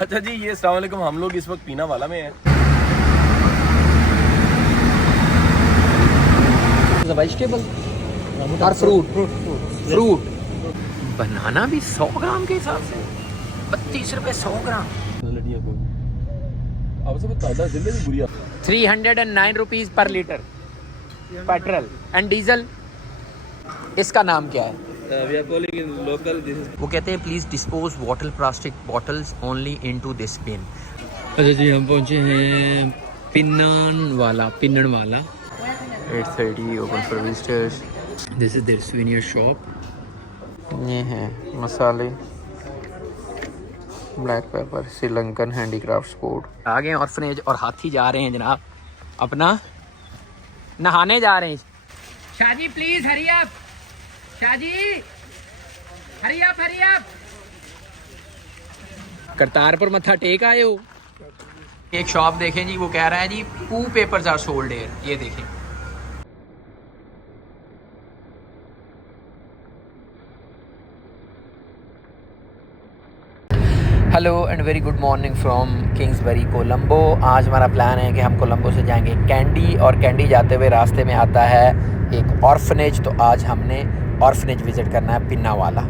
अच्छा जी, ये अस्सलाम वालेकुम। हम लोग इस वक्त पीना वाला में हैं। वेजिटेबल और फ्रूट बनाना भी 100 ग्राम के हिसाब से 32 रुपए 100 gram. 309 rupees per litre petrol and diesel. इसका नाम क्या है? वो कहते हैं please dispose water plastic bottles only into this bin. अच्छा जी, हम पहुंचे हैं Pinnawala 8:30 open for visitors. This is their souvenir shop. ये है मसाले, black pepper, Sri Lankan handicraft board. आ गए ऑर्फनेज और हाथी जा रहे हैं जनाब अपना नहाने जा रहे हैं। Shaji please hurry up, Shaji Hari up, hurry up. Kartarpur मत्था टेक आए हो। एक शॉप देखें जी, वो कह रहा है जी पू पेपर्स आर सोल्ड हियर। ये देखें, hello and very good morning from Kingsbury Colombo. आज हमारा प्लान है कि हम कोलंबो से जाएंगे कैंडी, और कैंडी जाते हुए रास्ते में आता है एक ऑर्फनेज। तो आज हमने ऑर्फनेज विजिट करना है पिन्ना वाला।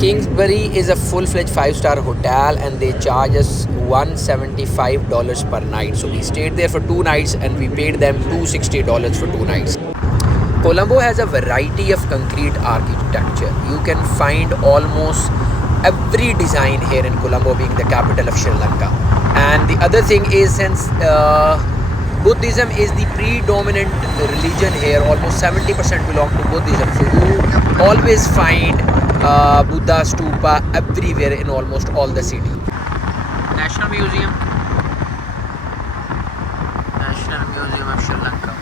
Kingsbury is a full fledge 5-star hotel and they charge us $175 per night. So we stayed there for 2 nights and we paid them $260 for 2 nights. Colombo has a variety of concrete architecture. You can find almost every design here in Colombo, being the capital of Sri Lanka. And the other thing is, since Buddhism is the predominant religion here, almost 70% belong to Buddhism, so you always find Buddha stupa everywhere in almost all the city. National Museum of Sri Lanka.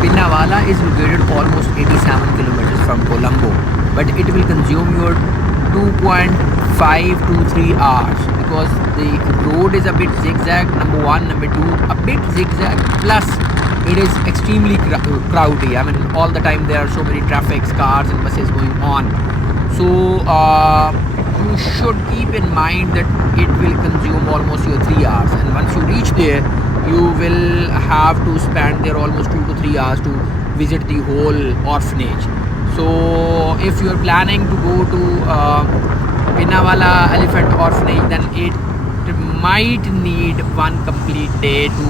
Pinnawala is located almost 87 kilometers from Colombo, but it will consume your 2.5 to 3 hours because the road is a bit zigzag, number one. Number two, a bit zigzag, plus it is extremely crowded. I mean, all the time there are so many traffics, cars and buses going on. So you should keep in mind that it will consume almost your 3 hours, and once you reach there, you will have to spend there almost 2 to 3 hours to visit the whole orphanage. So if you are planning to go to Pinnawala Elephant Orphanage, then it might need one complete day to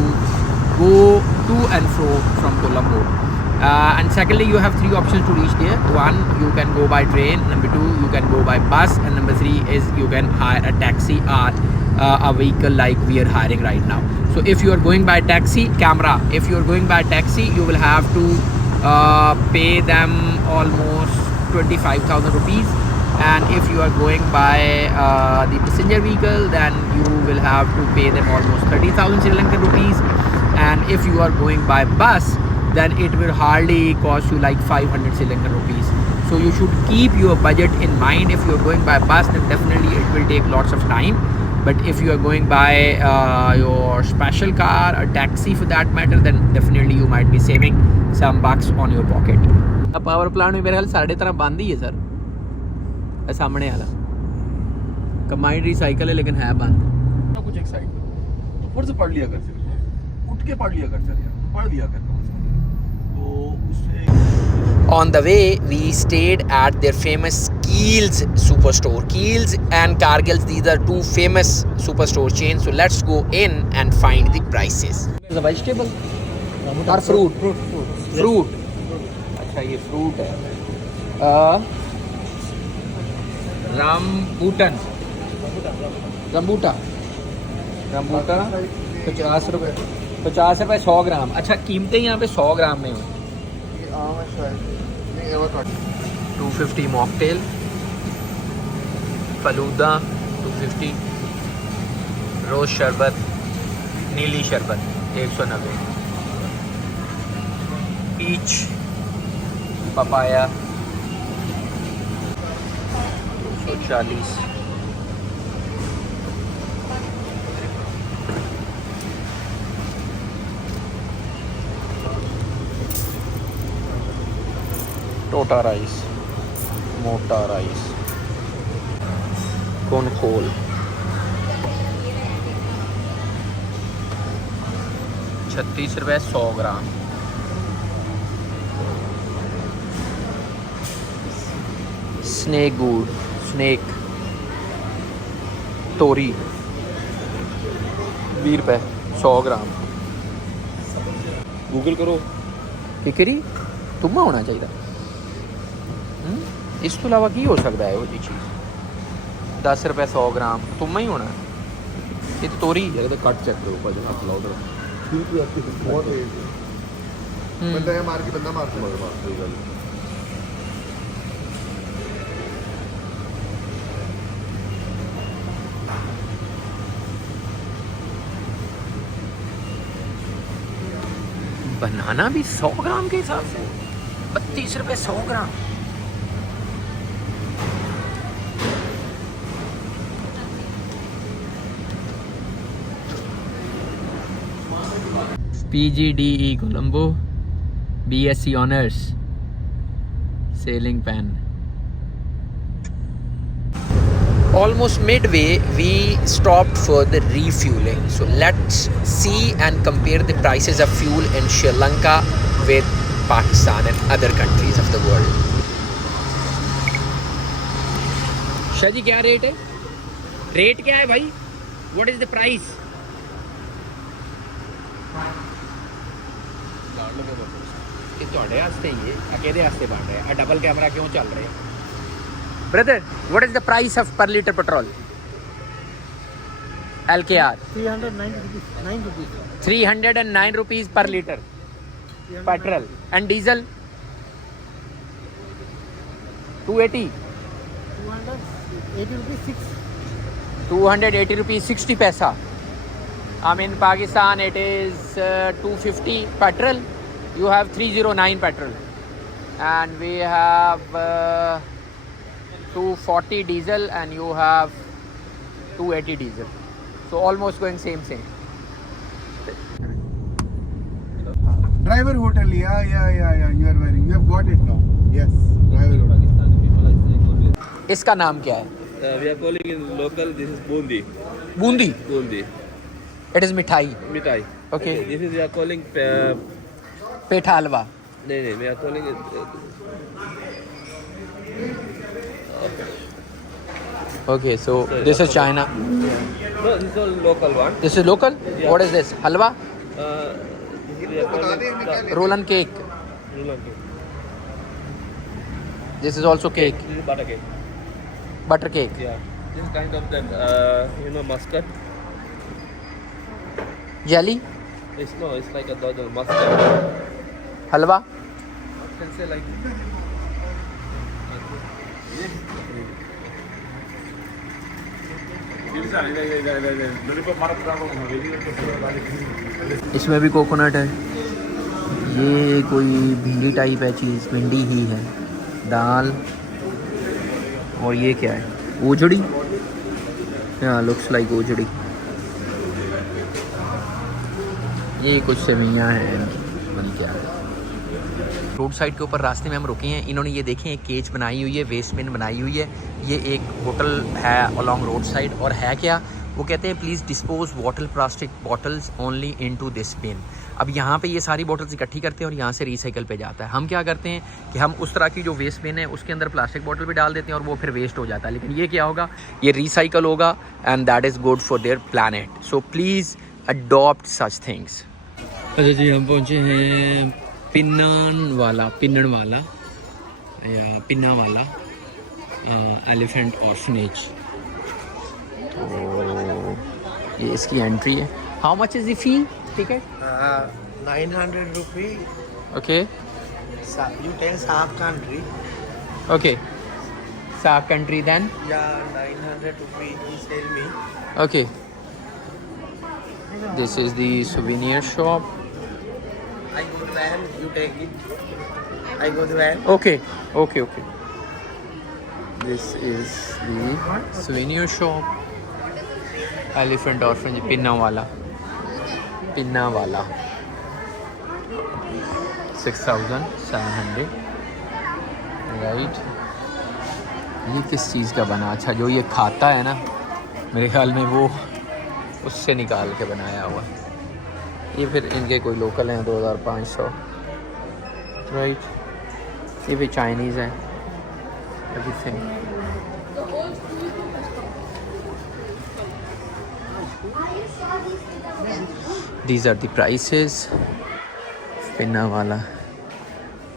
go to and fro from Colombo. And secondly, you have 3 options to reach there. One, you can go by train. Number 2, you can go by bus. And number 3 is you can hire a taxi or a vehicle like we are hiring right now. So if you are going by taxi, if you are going by taxi, you will have to pay them almost 25,000 rupees. And if you are going by the passenger vehicle, then you will have to pay them almost 30,000 Sri Lankan rupees. And if you are going by bus, then it will hardly cost you like 500 Sri Lankan rupees. So you should keep your budget in mind. If you are going by bus, then definitely it will take lots of time. But if you are going by your special car or taxi for that matter, then definitely you might be saving some bucks on your pocket. अब power plant में मेरे ख्याल 3:30 बंद ही है sir. सामने वाला combined recycle है लेकिन है बंद। कुछ एक साइड तो फर्ज पढ़ लिया कर, सिर्फ उठ के पढ़ लिया कर, चल पढ़ लिया कर। तो उससे On the way, we stayed at their famous Keel's superstore. Keel's and Cargill's, these are 2 famous superstore chains. So let's go in and find the prices. The vegetable or fruit? Fruit. अच्छा, ये fruit है। rambutan 50 रुपए 100 ग्राम। अच्छा, कीमतें यहाँ पे 100 ग्राम में हुई। 250 मॉकटेल, फलूदा 250, रोज़ शरबत, नीली शरबत 190, पीच पपाया 240, टोटा राइस, मोटा राइस, कोनखोल 36 रुपये 100 ग्राम, स्नेक गुड़, स्नेक तोरी 20 रुपये 100 ग्राम, गूगल करो फिक्री तुम्हें होना चाहिए। इस तो इलावा की हो सकता है वो जी चीज़। 10 रुपये 100 ग्राम तुम्हें ही होना, ये तो तोरी यार तो कट चेक करो ऊपर हाथ लाओ उधर बहुत रेट बंदा है मार के बंदा मार के मगर कोई गल बनाना भी 100 ग्राम के हिसाब से 32 रुपये 100 ग्राम। PGDE Colombo, BSc Honors, sailing pan. Almost midway, we stopped for the refueling. So let's see and compare the prices of fuel in Sri Lanka with Pakistan and other countries of the world. Shah ji क्या rate है? Rate क्या है भाई? What is the price? ये ਤੁਹਾਡੇ ਵਾਸਤੇ ਹੀ ਹੈ, ਅਕੇਲੇ ਵਾਸਤੇ ਬਣ ਰਿਹਾ ਹੈ। ਡਬਲ ਕੈਮਰਾ ਕਿਉਂ ਚੱਲ ਰਿਹਾ? Brother, what is the price of per liter petrol? LKR 309 rupees. 309 rupees per liter petrol, and diesel 280 280 rupees 6. 280 rupees 60 paisa. In Pakistan it is 250 petrol. You have 309 petrol, and we have 240 diesel, and you have 280 diesel. So almost going same. Driver hotel, yeah. You are wearing. You have got it now. Yes, driver hotel. इसका नाम क्या है? we are calling in local this is bundi Bundi. It is मिठाई. मिठाई Okay. this is we are calling पेठा हलवा. नहीं we are calling it Okay, so this is China. no this is all local one This is local. Yeah. What is this? Halwa? we are calling Roll and cake. This is also cake. this is butter cake Butter cake. yeah this is kind of that mustard Jelly. it's like a dozen mustard Halwa. you can say like इसमें भी coconut है। ये कोई भिंडी type है चीज़, भिंडी ही है। दाल, और ये क्या है? ओजड़ी। हाँ, लुक्स लाइक ओजड़ी। ये कुछ सेवइयाँ हैं, बड़ी क्या है। रोड साइड के ऊपर रास्ते में हम रुके हैं। इन्होंने ये देखें एक केज बनाई हुई है, वेस्ट बिन बनाई हुई है। ये एक होटल है अलॉन्ग रोड साइड, और है क्या, वो कहते हैं please dispose water plastic bottles only into this bin. अब यहाँ पे ये सारी बॉटल्स इकट्ठी करते हैं और यहाँ से रिसाइकल पे जाता है। हम क्या करते हैं कि हम उस तरह की जो वेस्ट बिन है उसके अंदर प्लास्टिक बॉटल भी डाल देते हैं और वो फिर वेस्ट हो जाता है। लेकिन ये क्या होगा, ये रिसाइकल होगा and that is good for their planet. So please adopt such things. अच्छा जी, हम पहुँचे हैं पिन्नन वाला एलिफेंट ऑर्फनेज। तो ये इसकी एंट्री है। How much is the fee ticket? 900 rupees. Okay, You take half country. Okay. Sark country then. Yeah, 900 rupees. He sell me. Okay. This is the souvenir shop. I go to van. You take it. I go to van. Okay. Okay. Okay. This is the souvenir shop. Elephant orphanage. Pinnawala. 6,700. Right. ये किस चीज़ का बना? अच्छा, जो ये खाता है ना, मेरे ख्याल में वो उससे निकाल के बनाया हुआ है. ये फिर इनके कोई लोकल हैं 2500. राइट. ये भी चाइनीज़ है. Everything. These are the prices. Pinnawala.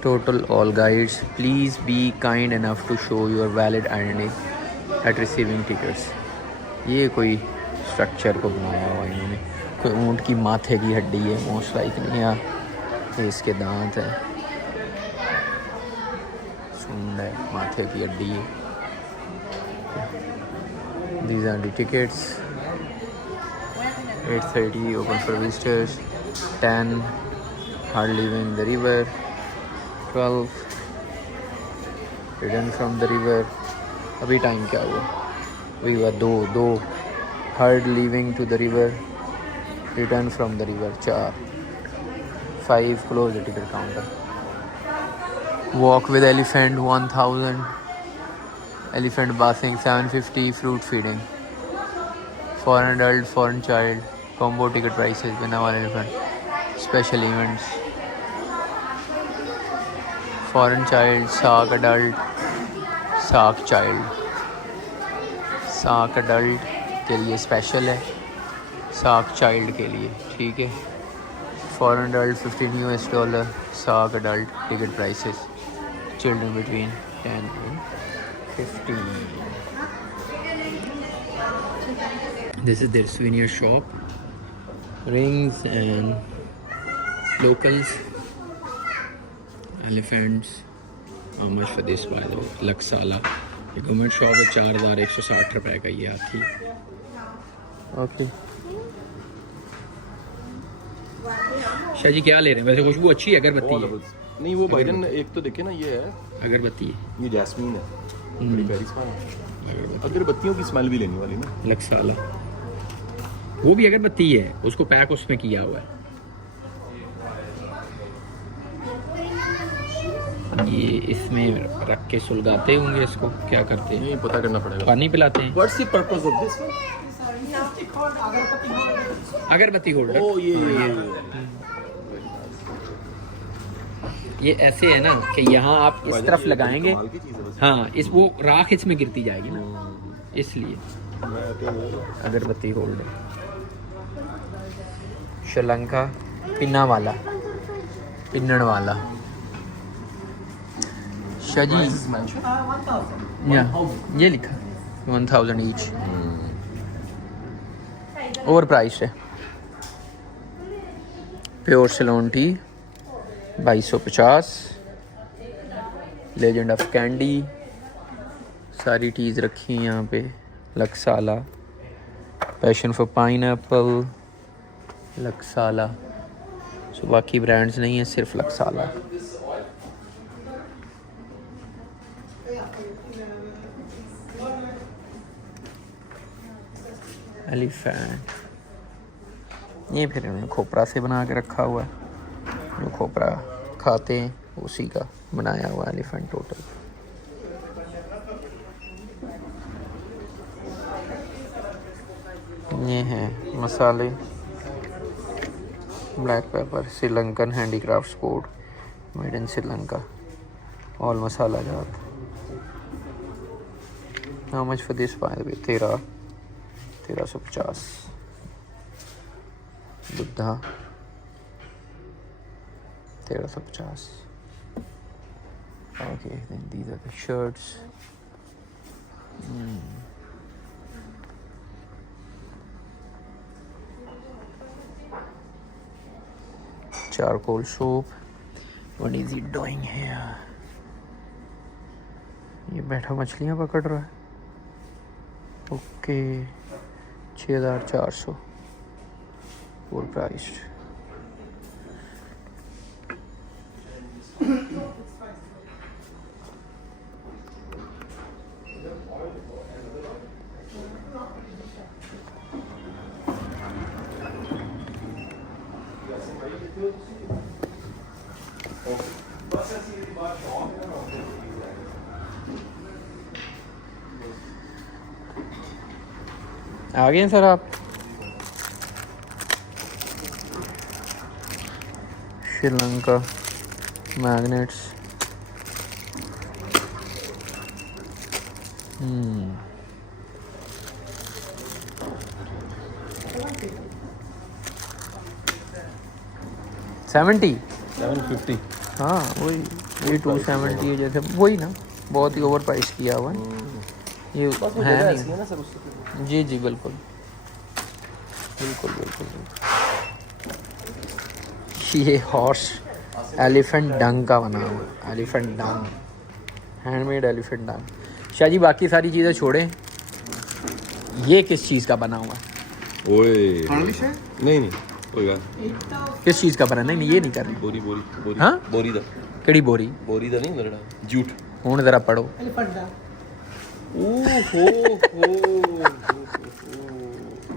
Total all guides. Please be kind enough to show your valid identity at receiving tickets. ये कोई स्ट्रक्चर को बनाया हुआ इन्होंने. कोई ऊँट की माथे की हड्डी है मोस्ट लाइकली, या ये इसके दांत है. सूंड है, माथे की हड्डी है. These are the tickets. 8:30 open for visitors. 10 hard leaving the river. 12 return from the river. अभी टाइम क्या हुआ? अभी हुआ 2 hard leaving to the river. Return from the river 4. 5 close the ticket counter. Walk with elephant 1000. Elephant bathing 750. Fruit feeding. Foreign adult, foreign child. Combo ticket prices. Pinnawala elephant. Special events. Foreign child, Sark adult, Sark child. Sark adult के लिए special है, Sark child के लिए. ठीक है. Foreign adult $15. Sark adult ticket prices. Children between 10 and 15. This is their souvenir shop. Rings and locals. Elephants. How much for this by the way? Laksala. ये government shop है. 4160 रुपए का ये हाथी. ओके. शाह जी क्या ले रहे हैं? वैसे खुशबू अच्छी है. अगरबत्ती है. नहीं वो भाईजान एक तो देखे ना, ये है अगरबत्ती है. ये जैस्मीन है. बड़ी प्यारी स्मेल है. अगरबत्तियों की स्मेल भी लेने वाली ना. लक्साला. वो भी अगरबत्ती है. उसको पैक उसमें किया हुआ है. ये इसमें रख के सुलगाते होंगे इसको. क्या करते हैं? नहीं पता करना पड़ेगा. पानी पिलाते हैं. What's the purpose of this? अगरबत्ती होल्डर. ओ ये ऐसे है ना कि यहाँ आप इस तरफ लगाएंगे. हाँ, इस वो राख इसमें गिरती जाएगी ना, इसलिए अगरबत्ती होल्डर. श्रीलंका. पिन्नावाला. पिन्नण वाला. शाजी ये लिखा 1000 ईच. ओवर प्राइस है. Pure Ceylon tea 2250. Legend of Kandy. सारी टीज रखी हैं यहाँ पे. Laksala. Passion for pineapple. Laksala. So बाकी ब्रांड्स नहीं है, सिर्फ लक्साला. एलिफेंट. ये फिर इन्होंने खोपरा से बना के रखा हुआ है. जो खोपरा खाते हैं उसी का बनाया हुआ एलिफेंट टोटल. ये हैं मसाले. Black pepper. Sri Lankan handicraft code made in Sri Lanka. All masala जात. How much for this by the way? 1350. Buddha 1350. Okay, then these are the shirts. Charcoal soap. What is he doing here? ये बैठा मछलियाँ पकड़ रहा है। Okay 6400 full price. आ गए हैं sir आप? श्रीलंका मैग्नेट्स। $70 750। हाँ वही, ये 270 है जैसे, वही ना, बहुत ही ओवर प्राइस किया हुआ है ये है नहीं। जी जी बिल्कुल बिल्कुल बिल्कुल। ये हॉर्स एलिफेंट डंग का बना हुआ है, एलिफेंट डंग, हैंडमेड एलिफेंट डंग। शाह जी बाकी सारी चीज़ें छोड़ें, ये किस चीज़ का बना हुआ है? ओए English है? नहीं नहीं कोई बात किस चीज़ का बना? नहीं ये नहीं करनी। बोरी बोरी बोरी हाँ? बोरी दा केड़ी बोरी? बोरी दा नहीं लड़ना जूट। हुण ज़रा पढ़ो। ओहो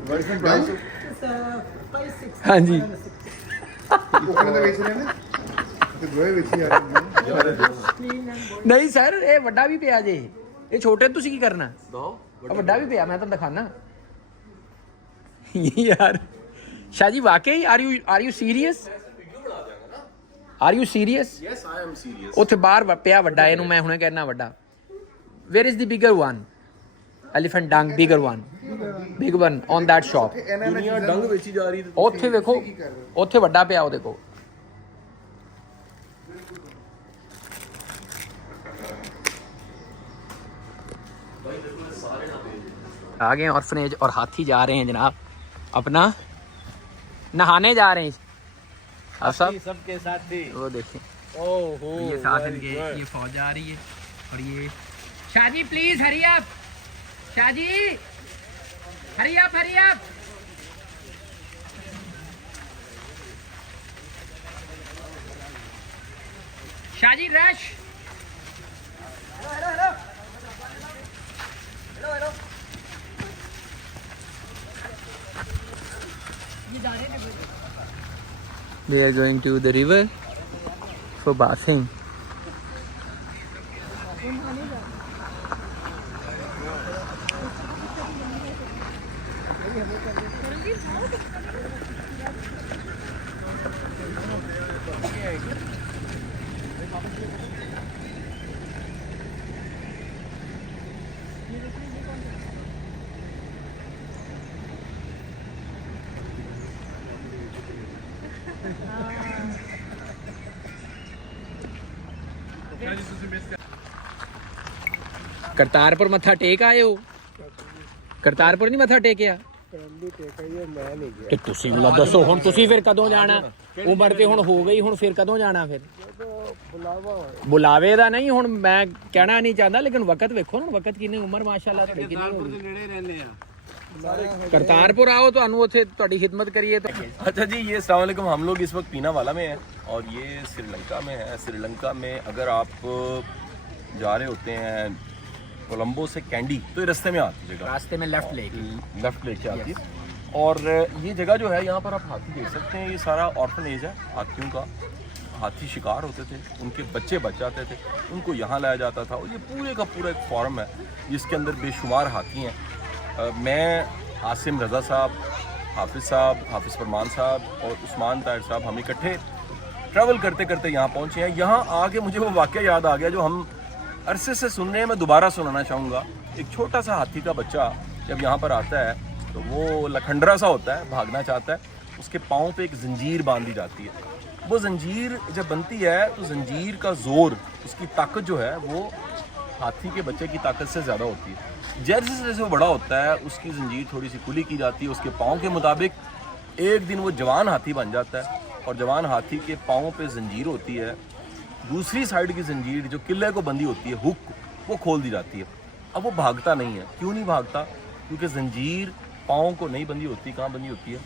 What is the price? हाँ जी ओकने तो बेच रहे हैं ना? तो गोए बेची जा रही है। नहीं सर, ये ਵੱਡਾ ਵੀ ਪਿਆ ਜੇ, ਇਹ ਛੋਟੇ ਤੁਸੀਂ ਕੀ ਕਰਨਾ? दो अब ਵੱਡਾ ਵੀ ਪਿਆ, मैं तो दिखाना यार। शाह जी वाकई are you serious? Are you serious? Yes I am serious. ਉੱਥੇ ਬਾਹਰ ਪਿਆ ਵੱਡਾ, ਇਹਨੂੰ ਮੈਂ ਹੁਣੇ ਕਹਿਣਾ ਵੱਡਾ। Where is the bigger one? Elephant dung, bigger one. Big one on that shop. दुनिया डंग बेची जा रही है। ਉੱਥੇ ਵੇਖੋ, ਉੱਥੇ ਵੱਡਾ ਪਿਆ ਉਹਦੇ ਕੋਲ। आ गए ऑर्फनेज और हाथी जा रहे हैं जनाब अपना नहाने जा रहे हैं। आप सब सबके साथ थी। वो देखें, ओहो ये साथ इनके, ये फौज जा रही है और ये Shah ji please hurry up, Shah ji hurry up, hurry up. Shah ji rush. We are going to the river for bathing. Kartarpur मत्था टेक आए हो? करतारपुर नहीं मत्था टेकिया कि ਤੁਸੀਂ ਮੈਨੂੰ ਦੱਸੋ ਹੁਣ ਤੁਸੀਂ ਫਿਰ ਕਦੋਂ ਜਾਣਾ? ਉਮਰ ਤੇ ਹੁਣ ਹੋ ਗਈ, ਹੁਣ ਫਿਰ ਕਦੋਂ ਜਾਣਾ? ਫਿਰ ਬੁਲਾਵੇ ਦਾ ਨਹੀਂ, ਹੁਣ ਮੈਂ ਕਹਿਣਾ ਨਹੀਂ ਚਾਹੁੰਦਾ ਲੇਕਿਨ ਵਕਤ ਵੇਖੋ ਨਾ, ਵਕਤ ਕਿੰਨੀ ਉਮਰ ਮਾਸ਼ਾਅੱਲਾ ਤੁਹਾਡੀ ਕਿੰਨੀ ਹੋ ਗਈ। ਨੇੜੇ ਰਹਿੰਦੇ ਆ। करतारपुर आओ ਤੁਹਾਨੂੰ ਉੱਥੇ ਤੁਹਾਡੀ खिदमत करिए तो। अच्छा जी, ये अस्सलाम वालेकुम। हम लोग इस वक्त पीनावाला में हैं और ये श्रीलंका में है। श्रीलंका में अगर आप जा रहे होते हैं कोलंबो से कैंडी तो ये रास्ते में आती है, रास्ते में लेफ्ट लेके आती है। और ये जगह जो है यहाँ पर आप हाथी देख सकते हैं। ये सारा ऑर्फनेज है हाथियों का। हाथी शिकार होते थे, उनके बच्चे बच जाते थे, उनको यहाँ लाया जाता था। और ये पूरे का पूरा एक फॉर्म है जिसके अंदर बेशुमार हाथी हैं। मैं आसिम रज़ा साहब, हाफिज़ साहब, हाफिज़ फरमान साहब और उस्मान ताहिर साहब, हम इकट्ठे ट्रैवल करते करते यहाँ पहुँचे हैं। यहाँ आके मुझे वो वाक़या याद आ गया जो हम अरसे से सुन रहे हैं। मैं दोबारा सुनाना चाहूँगा। एक छोटा सा हाथी का बच्चा जब यहाँ पर आता है तो वो लखंडरा सा होता है, भागना चाहता है। उसके पाँव पे एक जंजीर बांधी जाती है। वो जंजीर जब बनती है तो जंजीर का ज़ोर, उसकी ताकत जो है वो हाथी के बच्चे की ताकत से ज़्यादा होती है। जैसे जैसे वो बड़ा होता है उसकी जंजीर थोड़ी सी खुली की जाती है उसके पाँव के मुताबिक। एक दिन वो जवान हाथी बन जाता है और जवान हाथी के पाँव पे जंजीर होती है। दूसरी साइड की जंजीर जो किले को बंधी होती है, हुक, वो खोल दी जाती है। अब वो भागता नहीं है। क्यों नहीं भागता? क्योंकि जंजीर पाँव को नहीं बंधी होती, कहाँ बंधी होती है?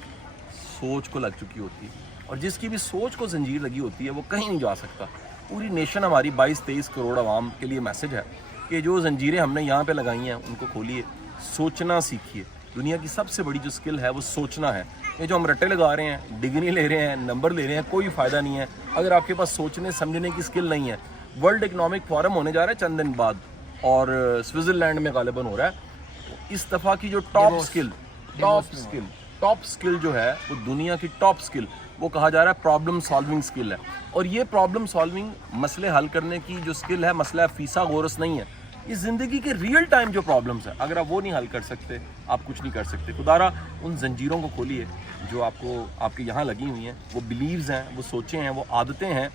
सोच को लग चुकी होती है। और जिसकी भी सोच को जंजीर लगी होती है वो कहीं नहीं जा सकता। पूरी नेशन हमारी 22-23 करोड़ आवाम के लिए मैसेज है कि जो जंजीरें हमने यहाँ पे लगाई हैं उनको खोलिए, सोचना सीखिए। दुनिया की सबसे बड़ी जो स्किल है वो सोचना है। ये जो हम रट्टे लगा रहे हैं, डिग्री ले रहे हैं, नंबर ले रहे हैं, कोई फ़ायदा नहीं है अगर आपके पास सोचने समझने की स्किल नहीं है। वर्ल्ड इकनॉमिक फोरम होने जा रहा है चंद दिन बाद और स्विट्ज़रलैंड में गालिबन हो रहा है। इस दफ़ा की जो टॉप स्किल जो है वो दुनिया की टॉप स्किल, वो कहा जा रहा है प्रॉब्लम सॉल्विंग स्किल है। और ये प्रॉब्लम सॉल्विंग, मसले हल करने की जो स्किल है, मसला फीसा गोरस नहीं है। ये ज़िंदगी के रियल टाइम जो प्रॉब्लम्स है, अगर आप वो नहीं हल कर सकते आप कुछ नहीं कर सकते। खुदारा उन जंजीरों को खोलिए जो आपके यहाँ लगी हुई हैं। वो बिलीव्स हैं, वो सोचें हैं, वो आदतें हैं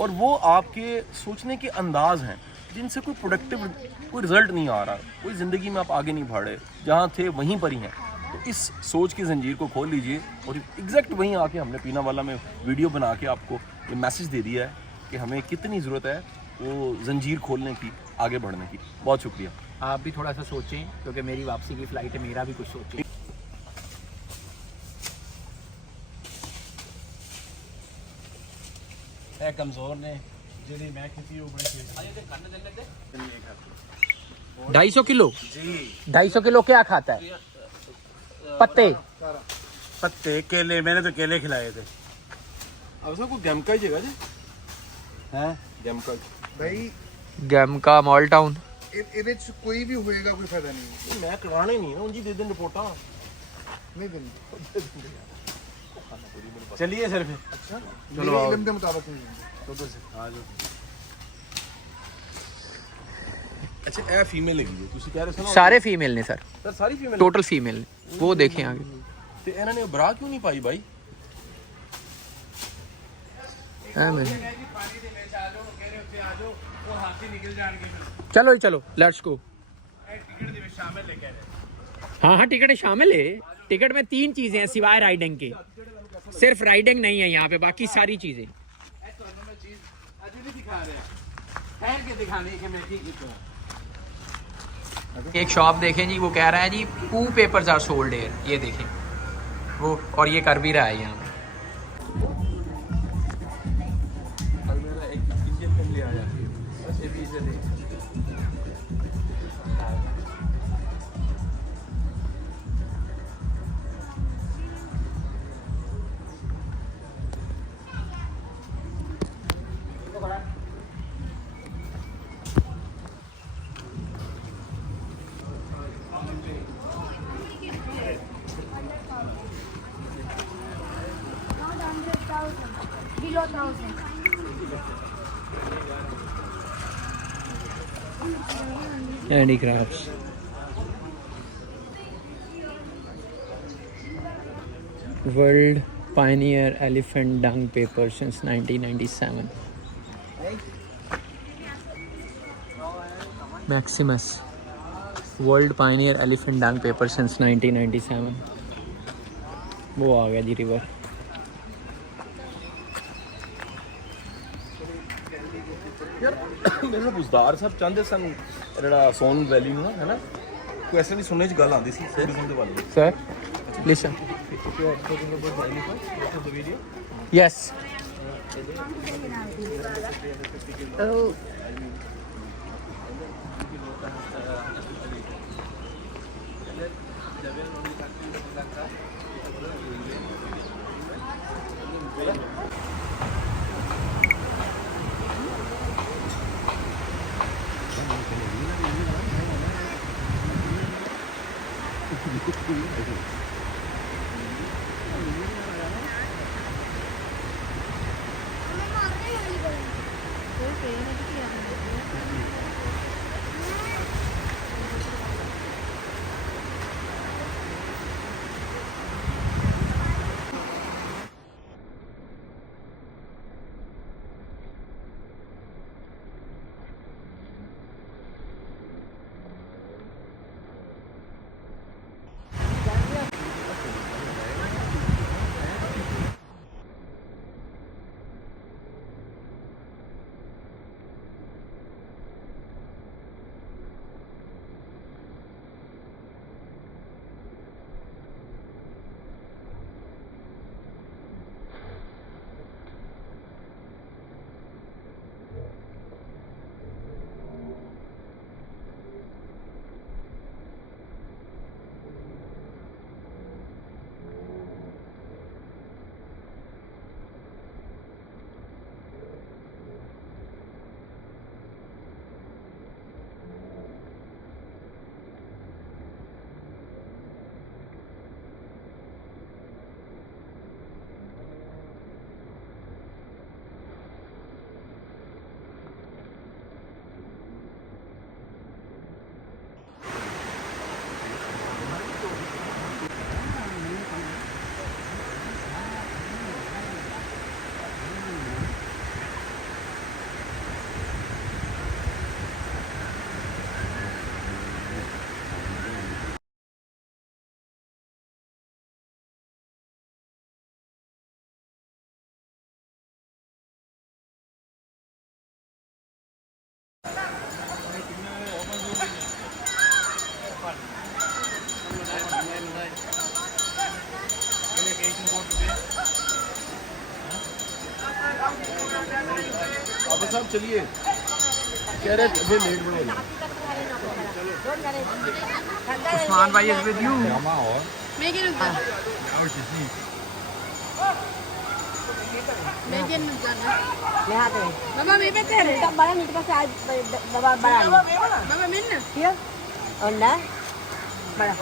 और वो आपके सोचने के अंदाज हैं जिनसे कोई प्रोडक्टिव कोई रिजल्ट नहीं आ रहा, कोई ज़िंदगी में आप आगे नहीं बढ़े, जहाँ थे वहीं पर ही हैं। तो इस सोच की जंजीर को खोल लीजिए और एग्जैक्ट वहीं आके हमने पीना वाला में वीडियो बना के आपको ये मैसेज दे दिया है कि हमें कितनी ज़रूरत है वो जंजीर खोलने की, आगे बढ़ने की। बहुत शुक्रिया। आप भी थोड़ा सा सोचें क्योंकि मेरी वापसी की फ़्लाइट है, मेरा भी कुछ सोचें। कमजोर ने जी मैं किसी 250 किलो जी 250 किलो क्या खाता है? पत्ते केले, मैंने तो केले खिलाए थे। अब सब को गैमका ही जगह जी हैं गैमका भाई गैम का मॉल टाउन ਇਹਦੇ ਚ ਕੋਈ ਵੀ ਹੋਏਗਾ ਕੋਈ ਫਾਇਦਾ ਨਹੀਂ। मैं करवाने नहीं है उनकी दे दिन रिपोर्टा ਨਹੀਂ ਦਿੰਦੇ। चलिए सर फिर ਅੱਛਾ ਚਲੋ ਇਲਮ ਦੇ ਮੁਤਾਬਕ ਨਹੀਂ ਦਿੰਦੇ। तो से आ जाओ। अच्छा ए फीमेल लगी है ਤੁਸੀਂ ਕਹਿ ਰਹੇ ਸੀ ਨਾ सारे फीमेल ने सर, सर सारी फीमेल टोटल फीमेल ने। वो देखें आगे। ਤੇ ਇਹਨਾਂ ਨੇ ਬਰਾ क्यों नहीं पाई भाई? चलो चलो लेट्स गो। हाँ हाँ टिकट शामिल है। टिकट में 3 चीजें हैं सिवाय राइडिंग के। सिर्फ राइडिंग नहीं है यहाँ पे, बाकी सारी चीजें। एक शॉप देखें जी, वो कह रहा है जी पू पेपर्स आर सोल्ड हियर। ये देखें वो, और ये कर भी रहा है यहाँ पे। Below 1,000. Handicrafts. World pioneer elephant dung paper since 1997. Maximus. World pioneer elephant dung paper since 1997. वो आ गया जी रिवर। यार मेरे बुजदार साहब चाहते सन ਜਿਹੜਾ ਸੋਨ ਵੈਲੀ ਨੂੰ ਹੈ ਨਾ ਕੋਈ ਐਸੇ ਨਹੀਂ ਸੁਣਨੇ ਚ ਗੱਲ ਆਉਂਦੀ ਸੀ ਟੂਰਿਜ਼ਮ ਦੇ ਬਾਰੇ। Sir, listen. Yes. Oh. बाबा साहब चलिए, कह रहे थे लेट बनेगा। Usman bhai is with you. Mama may better. Tak barang itu pasal baba barang. Mama minna. Here. Oh nah. Barang.